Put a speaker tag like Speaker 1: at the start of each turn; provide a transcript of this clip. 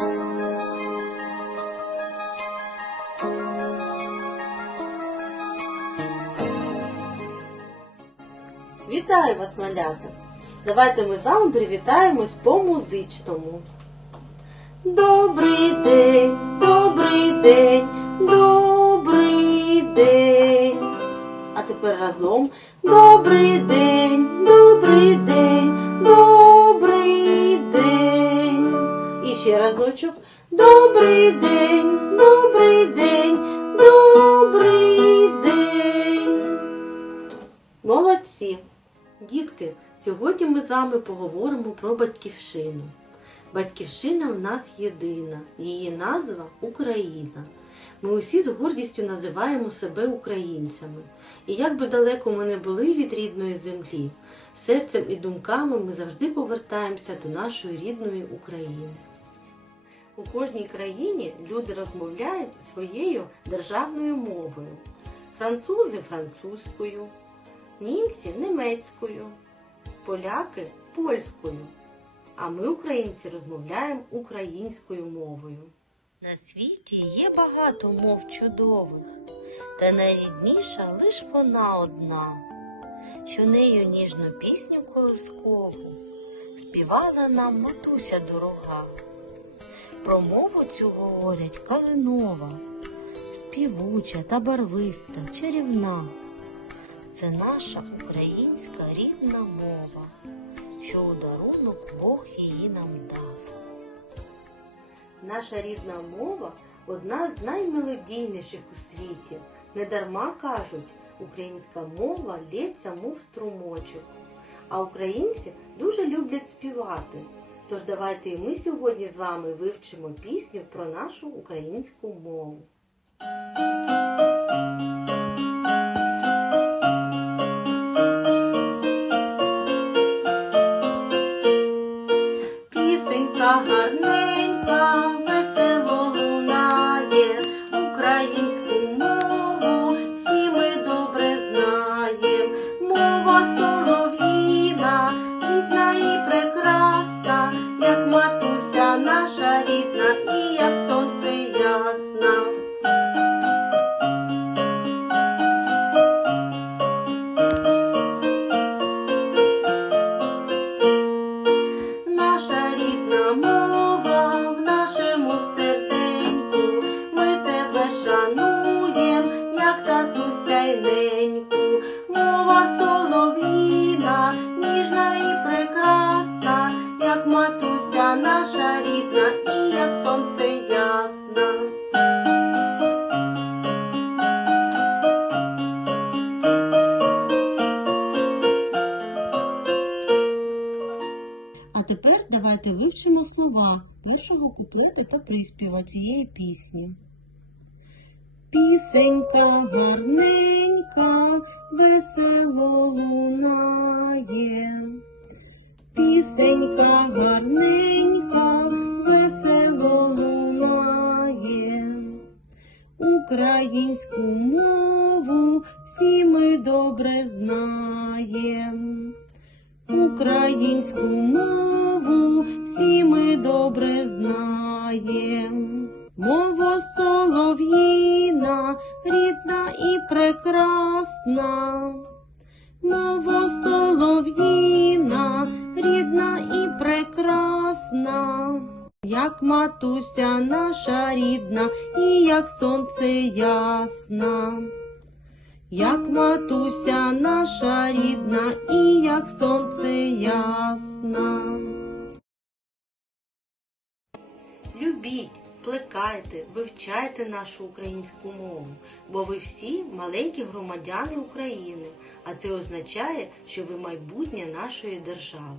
Speaker 1: Вітаю вас, малята! Давайте ми з вами привітаємось по музичному. Добрий день, добрий день, добрий день. А тепер разом. Добрий день, добрий день, добрий ще разочок. Добрий день, добрий день, добрий день. Молодці! Дітки, сьогодні ми з вами поговоримо про батьківщину. Батьківщина в нас єдина, її назва Україна. Ми усі з гордістю називаємо себе українцями. І як би далеко ми не були від рідної землі, серцем і думками ми завжди повертаємося до нашої рідної України. У кожній країні люди розмовляють своєю державною мовою. Французи французькою, німці німецькою, поляки польською. А ми, українці, розмовляємо українською мовою.
Speaker 2: На світі є багато мов чудових, та найрідніша лиш вона одна, що нею ніжну пісню колискову співала нам матуся дорога. Про мову цю говорять калинова, співуча та барвиста, чарівна. Це наша українська рідна мова, що у дарунок Бог її нам дав.
Speaker 1: Наша рідна мова одна з наймелодійніших у світі. Недарма кажуть, українська мова лється, мов струмочок. А українці дуже люблять співати. Тож давайте і ми сьогодні з вами вивчимо пісню про нашу українську мову. Пісенька гарненька, шануєм, як татуся й неньку. Мова солов'їна, ніжна і прекрасна, як матуся наша рідна і як сонце ясна. А тепер давайте вивчимо слова першого куплету та приспіва цієї пісні. Пісенька гарненька, весело лунає. Пісенька гарненька, весело лунає. Українську мову всі ми добре знаємо. Українську мову всі ми добре знаєм. Мова солов'їна, рідна і прекрасна. Мова солов'їна, рідна і прекрасна. Як матуся наша рідна, і як сонце ясна. Як матуся наша рідна і як сонце ясна. Любіть, плекайте, вивчайте нашу українську мову, бо ви всі маленькі громадяни України, а це означає, що ви майбутнє нашої держави.